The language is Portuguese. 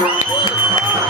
Thank you.